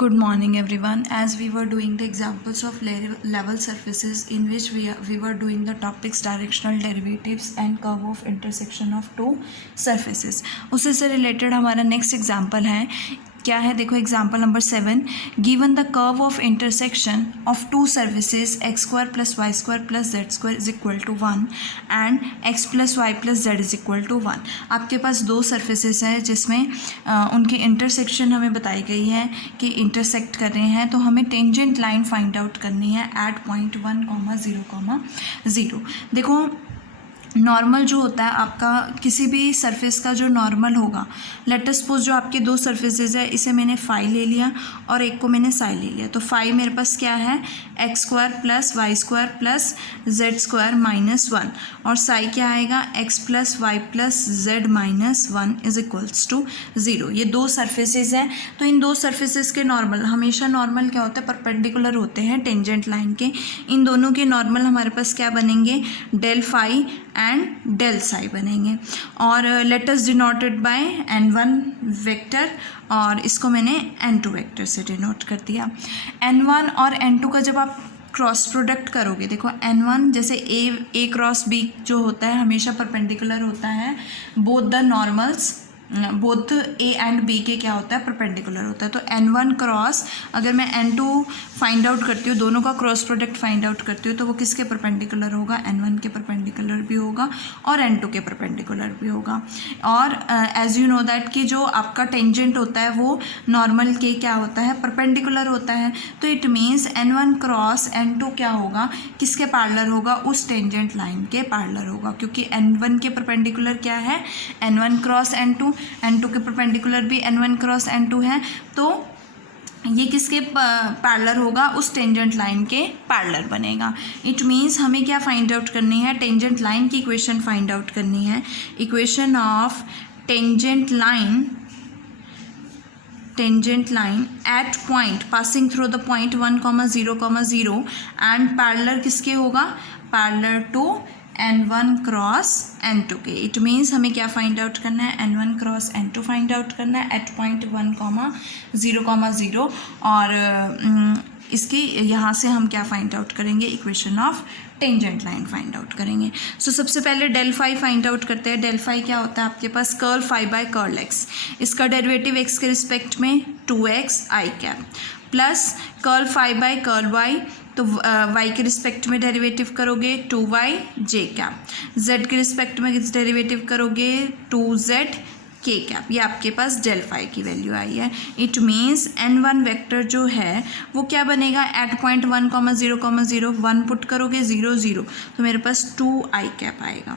Good morning everyone. As we were doing the examples of level surfaces in which we were doing the topics directional derivatives and curve of intersection of two surfaces, उससे से related हमारा next example है क्या है, देखो example number 7. Given the curve of intersection of two surfaces x square plus y square plus z square is equal to 1 and x plus y plus z is equal to 1. आपके पास दो surfaces है जिसमें उनकी intersection हमें बताई गई है कि इंटरसेक्ट कर रहे हैं, तो हमें टेंजेंट लाइन फाइंड आउट करनी है एट पॉइंट 1,0,0. देखो नॉर्मल जो होता है आपका किसी भी सरफेस का जो नॉर्मल होगा, लेट अस सपोज जो आपके दो सरफेसेज है, इसे मैंने फाई ले लिया और एक को मैंने साई ले लिया, तो फाई मेरे पास क्या है x square plus y square plus z square minus 1 और साई क्या आएगा x plus y plus z minus 1 is equals to 0. ये दो सरफेसेज हैं, तो इन दो सरफेसेज के नॉर्मल हमेशा नॉर्मल क्या होता है परपेंडिकुलर होते हैं टेंजेंट लाइन के. इन दोनों के नॉर्मल हमारे पास क्या बनेंगे del phi and del psi बनेंगे और let us denoted by n1 vector और इसको मैंने n2 वेक्टर से डिनोट कर दिया. n1 और n2 का जब आप क्रॉस प्रोडक्ट करोगे, देखो n1 जैसे a क्रॉस b जो होता है हमेशा परपेंडिकुलर होता है, both the normals both a and b के क्या होता है परपेंडिकुलर होता है. तो n1 क्रॉस अगर मैं n2 फाइंड आउट करती हूँ, दोनों का क्रॉस प्रोडक्ट फाइंड आउट करती हूँ, तो वो किसके परपेंडिकुलर होगा n1 के परपेंडिकुलर भी होगा और n2 के परपेंडिकुलर भी होगा. और एज यू नो दैट कि जो आपका टेंजेंट होता है वो नॉर्मल के क्या होता है परपेंडिकुलर होता है, तो it means n1 cross n2 क्या होगा किसके पैरेलल होगा उस टेंजेंट लाइन के पैरेलल होगा, क्योंकि n1 के परपेंडिकुलर क्या है n1 क्रॉस n2 के परपेंडिकुलर भी n1 क्रॉस n2 है, तो ये किसके पैरेलल होगा उस टेंजेंट लाइन के पैरेलल बनेगा. इट मीन्स हमें क्या फाइंड आउट करनी है टेंजेंट लाइन की इक्वेशन फाइंड आउट करनी है. Equation of tangent line at point passing through the point 1,0,0 and parallel किसके होगा parallel to n1 cross n2 के. इट मीन्स हमें क्या फाइंड आउट करना है n1 cross n2 find out करना है एट पॉइंट 1,0,0 और इसकी यहाँ से हम क्या फाइंड आउट करेंगे equation of tangent line find out करेंगे. सो सबसे पहले डेल फाई फाइंड आउट करते हैं. डेल फाई क्या होता है आपके पास curl phi by curl x, इसका डेरिवेटिव एक्स के रिस्पेक्ट में 2x I cap plus curl phi by curl y, तो y के रिस्पेक्ट में डेरिवेटिव करोगे 2y जे कैप, z के रिस्पेक्ट में डेरिवेटिव करोगे 2z के कैप. ये आपके पास डेल फाई की वैल्यू आई है. इट मीन्स n1 वेक्टर जो है वो क्या बनेगा एट पॉइंट 1,0,0 1 पुट करोगे 0 0, तो मेरे पास 2 आई कैप आएगा.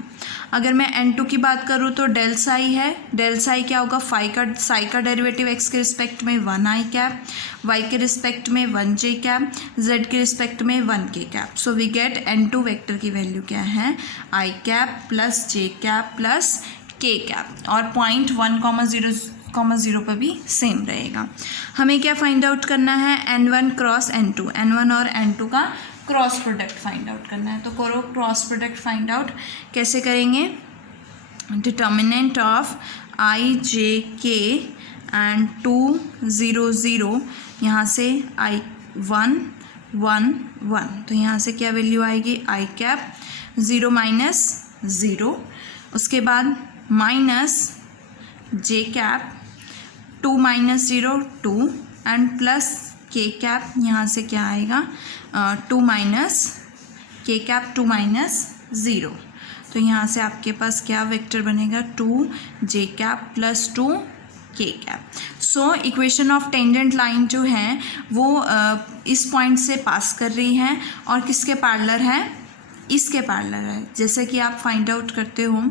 अगर मैं n2 की बात करूँ तो डेल साई है, डेल साई क्या होगा साई का डेरिवेटिव x के रिस्पेक्ट में 1 आई कैप, y के रिस्पेक्ट में 1 जे कैप, z के रिस्पेक्ट में 1 k cap. So we get n2 vector की वैल्यू क्या है i cap plus j cap plus k cap और पॉइंट 1,0,0 पर भी सेम रहेगा. हमें क्या फाइंड आउट करना है n1 क्रॉस n2, n1 और n2 का क्रॉस प्रोडक्ट फाइंड आउट करना है. तो करो क्रॉस प्रोडक्ट फाइंड आउट कैसे करेंगे. डिटर्मिनेंट ऑफ आई जे के एंड 2 0 0, यहाँ से आई 1 1 1, तो यहाँ से क्या वैल्यू आएगी आई कैप 0 माइनस 0, उसके बाद minus J cap 2 minus 0 2 and plus k cap, यहाँ से क्या आएगा 2 माइनस के कैप 2 माइनस 0, तो यहाँ से आपके पास क्या वेक्टर बनेगा 2 जे कैप प्लस 2 के cap. So equation of tangent line जो है वो इस पॉइंट से पास कर रही है और किसके पैरेलल है इसके पैरेलल है. जैसे कि आप फाइंड आउट करते हो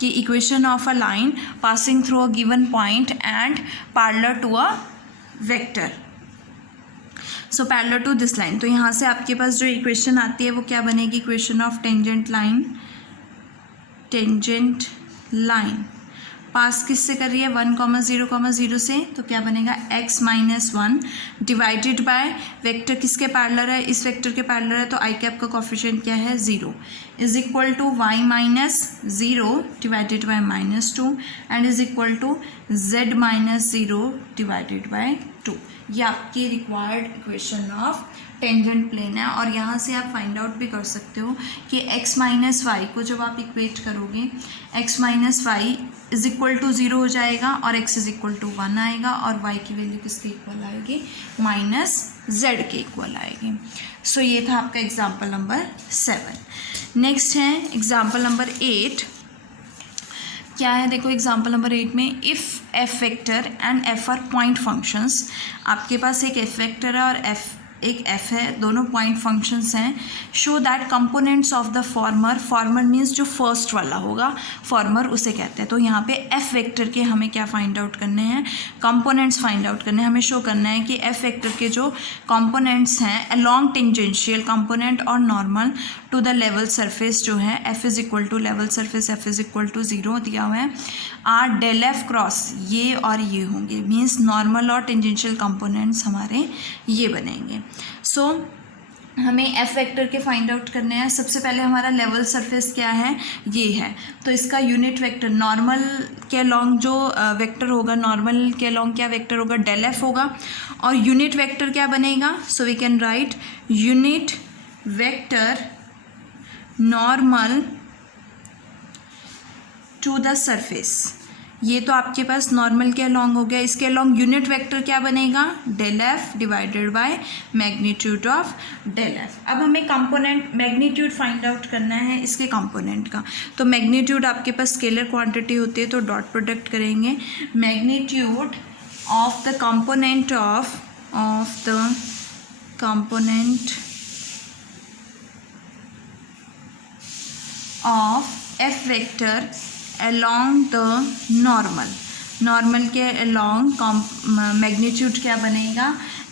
कि equation of a line passing through a given point and parallel to a vector, so parallel to this line, तो यहाँ से आपके पास जो इक्वेशन आती है वो क्या बनेगी इक्वेशन ऑफ टेंजेंट लाइन पास किससे कर रही है 1,0,0 से, तो क्या बनेगा x minus 1 divided by vector किसके पैरेलल है इस वेक्टर के पैरेलल है, तो आई कैप का कोफिशिएंट क्या है 0 is equal to y minus 0 divided by minus 2 and is equal to z minus 0 divided by 2. ये आपकी required equation of tangent plane है और यहाँ से आप फाइंड आउट भी कर सकते हो कि x माइनस वाई को जब आप इक्वेट करोगे x minus y is equal to 0 हो जाएगा और x इज इक्वल टू 1 आएगा और y की वैल्यू किसके इक्वल आएगी, माइनस z के इक्वल आएगी. सो ये था आपका एग्जाम्पल नंबर 7. नेक्स्ट है एग्जाम्पल नंबर 8. क्या है देखो एग्जाम्पल नंबर 8 में if F vector and F R point functions. आपके पास एक एफ वेक्टर है और एक एफ है, दोनों पॉइंट फंक्शंस हैं. Show that components of the former means जो फर्स्ट वाला होगा फॉर्मर उसे कहते हैं. तो यहाँ पे एफ वेक्टर के हमें क्या फाइंड आउट करने हैं, कंपोनेंट्स फाइंड आउट करने हैं. हमें शो करना है कि एफ वेक्टर के जो कंपोनेंट्स हैं अलॉन्ग टेंजेंशियल कंपोनेंट और normal to the level surface जो है f is equal to level surface f is equal to 0 दिया हुआ है. आर डेल एफ क्रॉस ये और ये होंगे, मीन्स नॉर्मल और टेंजेंशियल कंपोनेंट्स हमारे ये बनेंगे. सो हमें एफ वेक्टर के फाइंड आउट करने हैं. सबसे पहले हमारा लेवल सरफेस क्या है, ये है. तो इसका यूनिट वेक्टर नॉर्मल के अलॉन्ग जो वेक्टर होगा, नॉर्मल के अलॉन्ग क्या वेक्टर होगा, डेल एफ होगा. और यूनिट वेक्टर क्या बनेगा, so we can write unit vector normal to the surface. ये तो आपके पास नॉर्मल के अलॉन्ग हो गया. इसके अलॉन्ग यूनिट वेक्टर क्या बनेगा, del f divided by magnitude of del f. अब हमें कंपोनेंट मैग्नीट्यूड फाइंड आउट करना है इसके कंपोनेंट का. तो मैग्नीट्यूड आपके पास स्केलर क्वांटिटी होती है तो डॉट प्रोडक्ट करेंगे. Magnitude of the component of the component of F vector along the normal के along मैग्नीट्यूड क्या बनेगा,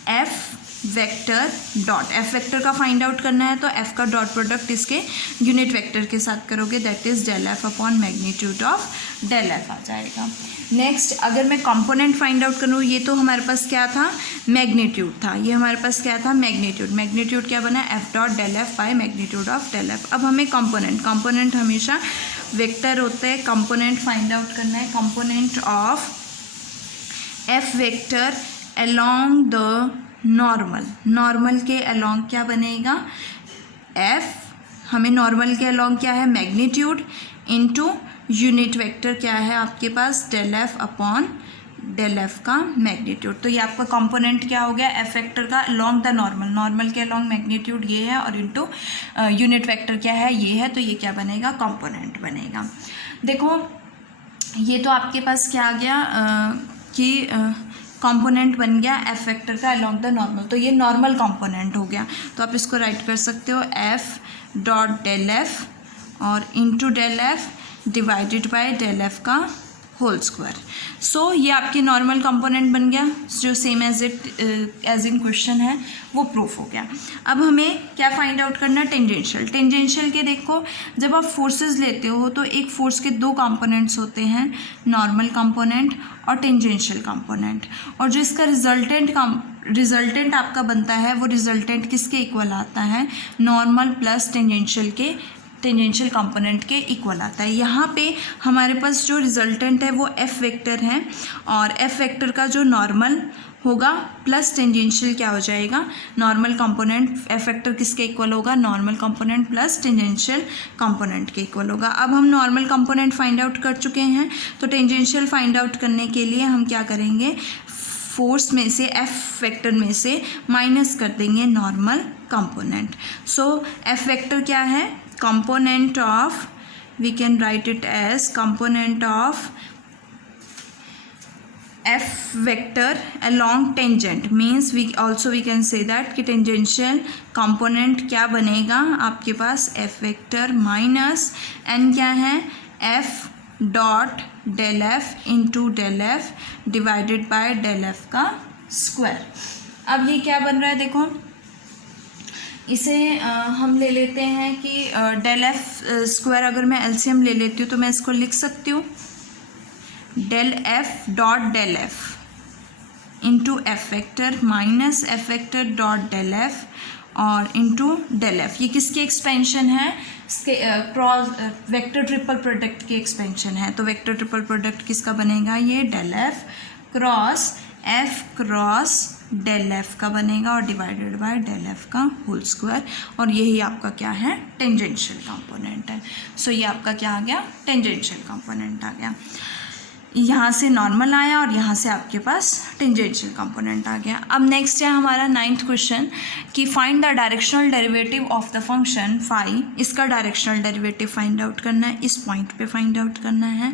F vector dot. F vector का फाइंड आउट करना है तो एफ का डॉट प्रोडक्ट इसके यूनिट वेक्टर के साथ करोगे, that is del F upon magnitude of del F आ जाएगा. नेक्स्ट अगर मैं कंपोनेंट फाइंड आउट करूँ, ये तो हमारे पास क्या था, मैग्नीट्यूड था. ये हमारे पास क्या था, मैग्नीट्यूड क्या बना, f dot del f by magnitude of del f. अब हमें कंपोनेंट हमेशा वेक्टर होते हैं. कंपोनेंट फाइंड आउट करना है. Component of F vector along the normal के अलोंग क्या बनेगा, एफ. हमें नॉर्मल के अलोंग क्या है, मैग्नीट्यूड इनटू यूनिट वेक्टर क्या है आपके पास, del F upon del F का मैग्नीट्यूड. तो ये आपका कंपोनेंट क्या हो गया, एफ वेक्टर का अलोंग द नॉर्मल के अलोंग मैग्नीट्यूड ये है और इनटू यूनिट वेक्टर क्या है, ये है. तो ये क्या बनेगा, कंपोनेंट बनेगा. देखो ये तो आपके पास क्या आ गया कि कंपोनेंट बन गया एफ वेक्टर का अलोंग द नॉर्मल. तो ये नॉर्मल कंपोनेंट हो गया. तो आप इसको राइट कर सकते हो एफ डॉट डेल एफ और into del f divided by del F का होल स्क्वायर. सो ये आपकी नॉर्मल कंपोनेंट बन गया जो सेम एज इन क्वेश्चन है वो प्रूफ हो गया. अब हमें क्या फाइंड आउट करना है, टेंजेंशियल के. देखो जब आप फोर्सेस लेते हो तो एक फोर्स के दो कंपोनेंट्स होते हैं, नॉर्मल कंपोनेंट और टेंजेंशियल कंपोनेंट. और जो इसका रिजल्टेंट आपका बनता है वो रिजल्टेंट किसके इक्वल आता है, नॉर्मल प्लस टेंजेंशियल कंपोनेंट के इक्वल आता है. यहाँ पे हमारे पास जो रिजल्टेंट है वो एफ वेक्टर है और एफ वेक्टर का जो नॉर्मल होगा प्लस टेंजेंशियल क्या हो जाएगा, नॉर्मल कंपोनेंट. एफ वेक्टर किसके इक्वल होगा, normal component plus tangential component के इक्वल होगा. अब हम नॉर्मल कंपोनेंट फाइंड आउट कर चुके हैं तो टेंजेंशियल फाइंड आउट करने के लिए हम क्या करेंगे, फोर्स में से एफ वेक्टर में से माइनस कर देंगे नॉर्मल कंपोनेंट. सो एफ वेक्टर क्या है, component of, we can write it as component of f vector along tangent, means we can say that कि tangential component क्या बनेगा आपके पास, f vector माइनस n क्या है, f dot del f into del f divided by del F का square. अब ये क्या बन रहा है, देखो इसे हम ले लेते हैं कि डेल एफ स्क्वायर. अगर मैं एलसीएम ले लेती हूँ तो मैं इसको लिख सकती हूँ del f dot del f into f vector minus f vector dot del f और इंटू डेल एफ। ये किसके एक्सपेंशन है? क्रॉस वेक्टर ट्रिपल प्रोडक्ट के एक्सपेंशन है। तो वेक्टर ट्रिपल प्रोडक्ट किसका बनेगा? ये del f cross del F का बनेगा और डिवाइडेड बाय डेल एफ का होल स्क्वायर। और यही आपका क्या है? टेंजेंशियल कंपोनेंट है। सो ये आपका क्या आ गया? टेंजेंशियल कंपोनेंट आ गया। यहाँ से नॉर्मल आया और यहाँ से आपके पास टेंजेंशियल कंपोनेंट आ गया। अब नेक्स्ट है हमारा 9th क्वेश्चन कि find the directional derivative of the function phi. इसका डायरेक्शनल डेरिवेटिव फाइंड आउट करना है, इस पॉइंट पे फाइंड आउट करना है।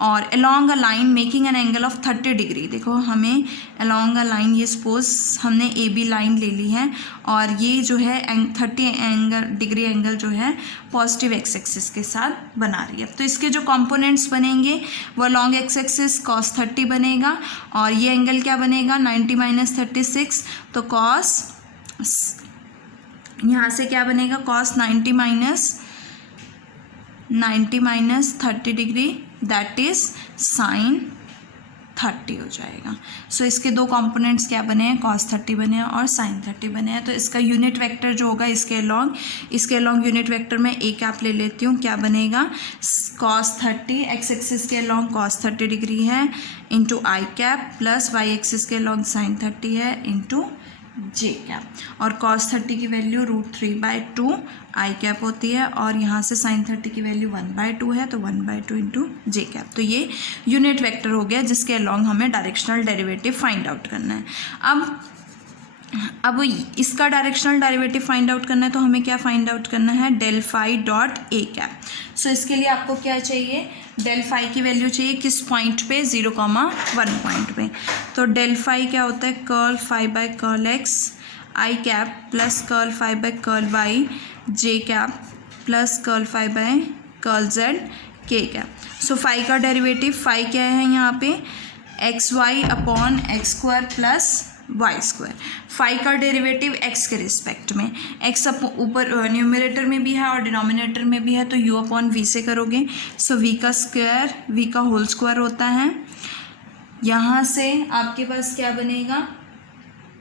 और along a line making an angle of 30 degree. देखो हमें अलोंग अ लाइन, ये सपोज हमने ए बी लाइन ले ली है और ये जो है 30 डिग्री एंगल जो है पॉजिटिव एक्स एक्सिस के साथ बना रही है। तो इसके जो कंपोनेंट्स बनेंगे वो लॉन्ग एक्स एक्सिस cos 30 बनेगा और ये एंगल क्या बनेगा? 90 - 36। तो cos यहाँ से क्या बनेगा? cos 90 - 30 degree, that is sin 30 हो जाएगा। सो इसके दो कंपोनेंट्स क्या बने हैं? cos 30 बने हैं और sin 30 बने हैं। तो इसका यूनिट वेक्टर जो होगा इसके अलोंग यूनिट वेक्टर में ए कैप ले लेती हूँ। क्या बनेगा? cos 30 एक्स एक्सिस के अलोंग cos 30 डिग्री है into I cap plus Y axis के अलोंग sin 30 है इंटू जे कैप। और cos 30 की वैल्यू √3/2 आई कैप होती है और यहाँ से sin 30 की वैल्यू 1/2 है, तो 1/2 इंटू जे कैप। तो ये यूनिट वेक्टर हो गया जिसके अलोंग हमें डायरेक्शनल डेरिवेटिव फाइंड आउट करना है। अब इसका डायरेक्शनल डेरिवेटिव फाइंड आउट करना है तो हमें क्या फाइंड आउट करना है? Del phi dot a cap. So इसके लिए आपको क्या चाहिए? डेल फाई की वैल्यू चाहिए किस पॉइंट पे? 0,1 पॉइंट पे। तो डेल फाई क्या होता है? Curl phi by curl x I cap plus curl phi by curl y J cap plus curl phi by curl z k cap. So phi का डेरिवेटिव, फाई क्या है यहाँ पे? X y upon x square plus y square. Phi का derivative x के respect में, x ऊपर numerator में भी है और डिनोमिनेटर में भी है, तो यू अपॉन वी से करोगे। सो वी का स्क्वायर वी का होल स्क्वायर होता है। यहाँ से आपके पास क्या बनेगा?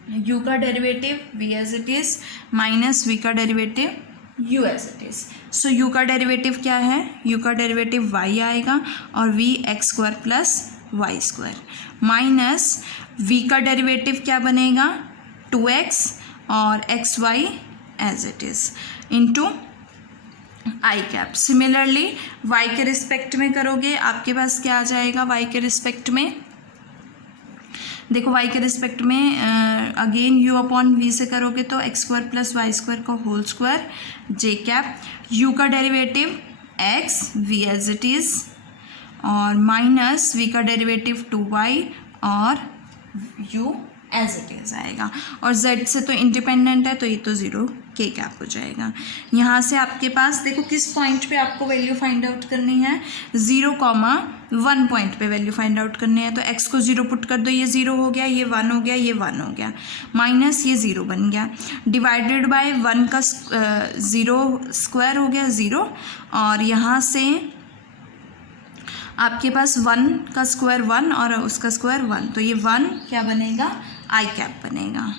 यू का derivative v as it is minus v का derivative u as it is. So u का डेरिवेटिव क्या है? यू का डेरिवेटिव वाई आएगा और v x square plus y square minus v का डेरिवेटिव क्या बनेगा? 2x और x y as it is into I cap. Similarly y के रिस्पेक्ट में करोगे, आपके पास क्या आ जाएगा? y के रिस्पेक्ट में देखो, y के रिस्पेक्ट में अगेन u अपॉन v से करोगे तो x square plus y square का whole square j cap. u का derivative x v as it is और माइनस v का डेरिवेटिव 2y और u एज इट इज़ आएगा। और z से तो इंडिपेंडेंट है तो ये तो 0 k कैप हो जाएगा। यहाँ से आपके पास देखो किस पॉइंट पे आपको वैल्यू फाइंड आउट करनी है? 0,1 पॉइंट पे वैल्यू फाइंड आउट करनी है। तो x को 0 पुट कर दो, ये 0 हो गया, ये 1 हो गया, ये 1 हो गया, माइनस ये 0 बन गया, डिवाइडेड बाय 1 का 0 स्क्वायर हो गया 0 और यहाँ से आपके पास 1 का स्क्वायर 1 और उसका स्क्वायर 1, तो ये 1 क्या बनेगा? आई कैप बनेगा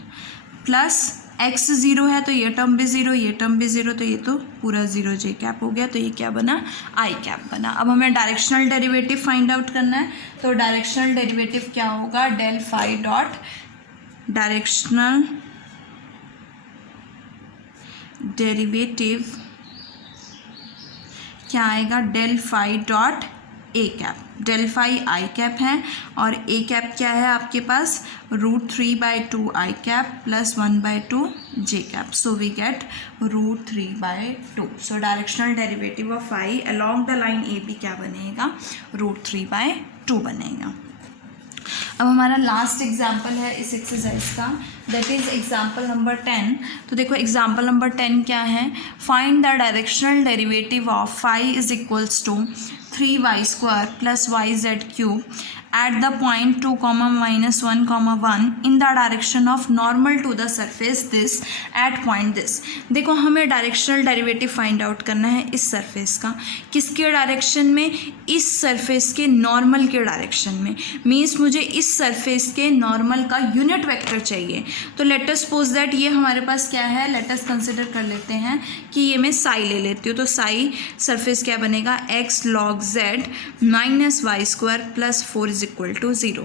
प्लस x 0 है तो ये टर्म भी 0, ये टर्म भी 0, तो ये तो पूरा 0 जे कैप हो गया। तो ये क्या बना? आई कैप बना। अब हमें डायरेक्शनल डेरिवेटिव फाइंड आउट करना है। तो डायरेक्शनल डेरिवेटिव क्या होगा? Del phi dot directional derivative क्या आएगा? Del phi dot a cap. Del phi I cap है और ए कैप क्या है आपके पास? √3/2 I cap plus 1/2 J cap. So we get √3/2। So directional derivative of phi along the line A B क्या बनेगा? √3/2 बनेगा। अब हमारा लास्ट एग्जाम्पल है इस एक्सरसाइज का, दैट इज़ एग्जाम्पल नंबर 10। तो देखो एग्जाम्पल नंबर 10 क्या है? Find the directional derivative of phi is equals to 3y² + yz³ at the point 2, -1, 1 in the direction of normal to the surface this at point this। देखो हमें directional derivative find out करना है इस surface का, किसके direction में, इस surface के नॉर्मल के डायरेक्शन में, मीन्स मुझे इस सरफेस के नॉर्मल का यूनिट वेक्टर चाहिए। तो लेट अस सपोज दैट ये हमारे पास क्या है, लेट अस कंसिडर कर लेते हैं कि ये मैं साई ले लेती हूँ। तो साई सरफेस क्या बनेगा, x log z minus y square plus 4 is equal to 0।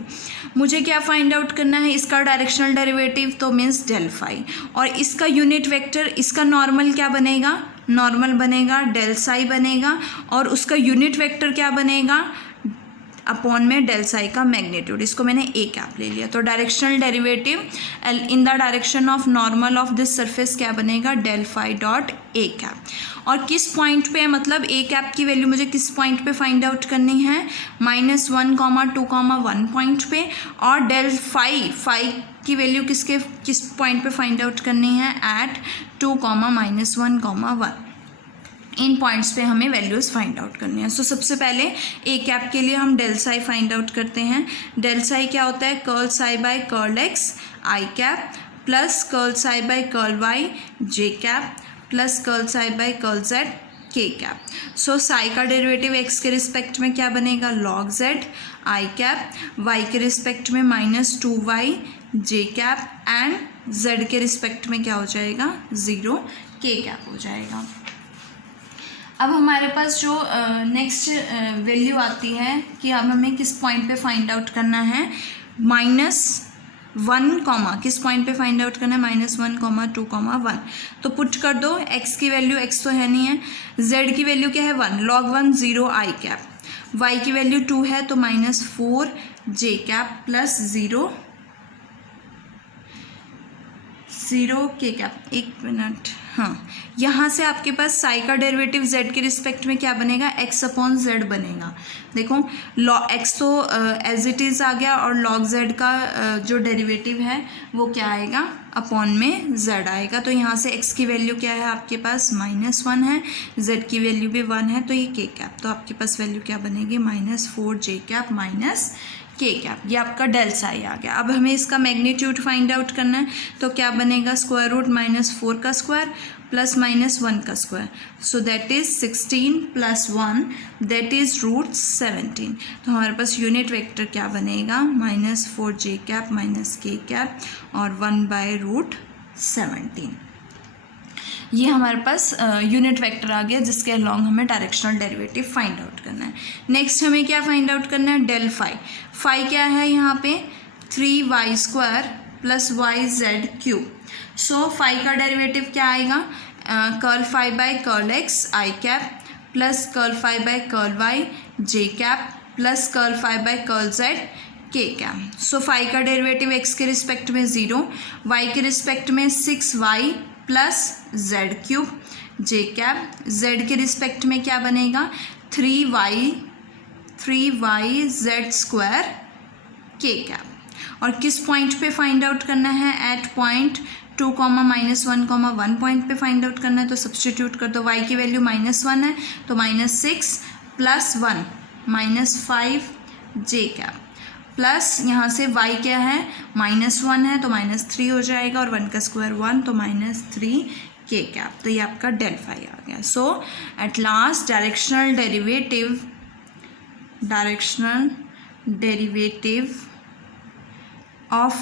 मुझे क्या फाइंड आउट करना है, इसका डायरेक्शनल डेरिवेटिव, तो मीन्स डेल फाई, और इसका यूनिट वेक्टर, इसका नॉर्मल क्या बनेगा, नॉर्मल बनेगा डेल साई बनेगा, और उसका यूनिट वेक्टर क्या बनेगा, अपॉन में डेल साई का मैग्नीट्यूड, इसको मैंने ए कैप ले लिया। तो directional derivative in the direction of normal of this surface क्या बनेगा, del phi dot a cap. और किस पॉइंट पे, मतलब ए कैप की वैल्यू मुझे किस पॉइंट पे फाइंड आउट करनी है, -1, 2, 1 पॉइंट पे, और डेल फाई की वैल्यू किस पॉइंट पे फाइंड आउट करनी है, एट 2, -1, 1 इन पॉइंट्स पे हमें वैल्यूज़ फाइंड आउट करनी है। सो सबसे पहले ए कैप के लिए हम डेल साई फाइंड आउट करते हैं। डेल साई क्या होता है, curl psi by curl x I cap plus curl psi by curl y J cap plus curl psi by curl z k cap. So psi का derivative x के respect में क्या बनेगा, log z I cap, y के respect में -2y J cap, and z के respect में क्या हो जाएगा, 0 के कैप हो जाएगा। अब हमारे पास जो नेक्स्ट वैल्यू आती है कि अब हमें किस पॉइंट पे फाइंड आउट करना है, -1, किस पॉइंट पे फाइंड आउट करना है, -1, 2, 1। तो पुट कर दो, x की वैल्यू, x तो है नहीं है, z की वैल्यू क्या है 1, log 1 0 आई कैप, y की वैल्यू 2 है तो -4 जे कैप प्लस 0 के कैप। एक मिनट, हाँ, यहाँ से आपके पास साई का डेरिवेटिव z के रिस्पेक्ट में क्या बनेगा, x अपॉन z बनेगा। देखो x तो एज इट इज़ आ गया, और log z का जो डेरिवेटिव है वो क्या आएगा, अपॉन में z आएगा। तो यहाँ से x की वैल्यू क्या है आपके पास, -1 है, z की वैल्यू भी 1 है, तो ये k कैप, तो आपके पास वैल्यू क्या बनेगी, -4 j cap minus k cap. ये आपका डेल साई आ गया। अब हमें इसका मैग्नीट्यूड फाइंड आउट करना है, तो क्या बनेगा, स्क्वायर रूट -4 का स्क्वायर प्लस -1 का square, so that is 16 + 1 that is √17। तो हमारे पास यूनिट वेक्टर क्या बनेगा, -4 j cap minus k cap और 1/√17। ये हमारे पास यूनिट वेक्टर आ गया, जिसके अलॉन्ग हमें डायरेक्शनल डेरिवेटिव फाइंड आउट करना है। नेक्स्ट हमें क्या फाइंड आउट करना है, डेल फाई। फाई क्या है यहाँ पे, 3y² + yz³। सो फाई का डेरिवेटिव क्या आएगा, curl phi by curl x I cap plus curl phi by curl y J cap plus curl phi by curl z k cap. So phi का derivative x के respect में 0, y के respect में 6y प्लस z³ J cap, z के respect में क्या बनेगा, 3y z² के कैप। और किस पॉइंट पे फाइंड आउट करना है, एट पॉइंट 2, -1, 1 पॉइंट पे फाइंड आउट करना है। तो सब्सटीट्यूट कर दो, y की वैल्यू -1 है तो -6 + 1 -5 जे कैप, प्लस यहाँ से y क्या है, -1 है तो -3 हो जाएगा, और 1 का स्क्वायर 1 तो -3 के कैप। तो ये आपका डेल फाई आ गया। So at last directional derivative of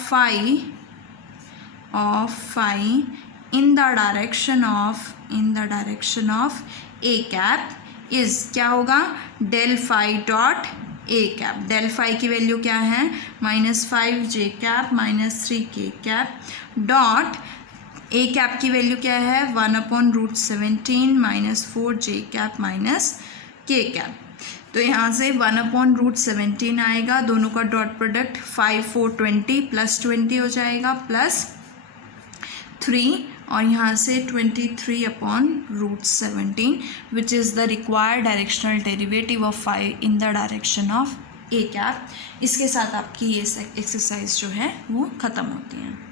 phi in the direction of a cap is क्या होगा, del phi dot a cap. Del phi की वैल्यू क्या है, -5 j cap -3 k cap dot a cap की value क्या है, 1/√17 -4 j cap minus k cap. तो यहाँ से 1/√17 आएगा, दोनों का डॉट प्रोडक्ट 5 4 20 + 20 हो जाएगा प्लस 3, और यहाँ से 23/√17 which is the required directional derivative of phi in the direction of a cap. इसके साथ आपकी ये एक्सरसाइज जो है वो ख़त्म होती है।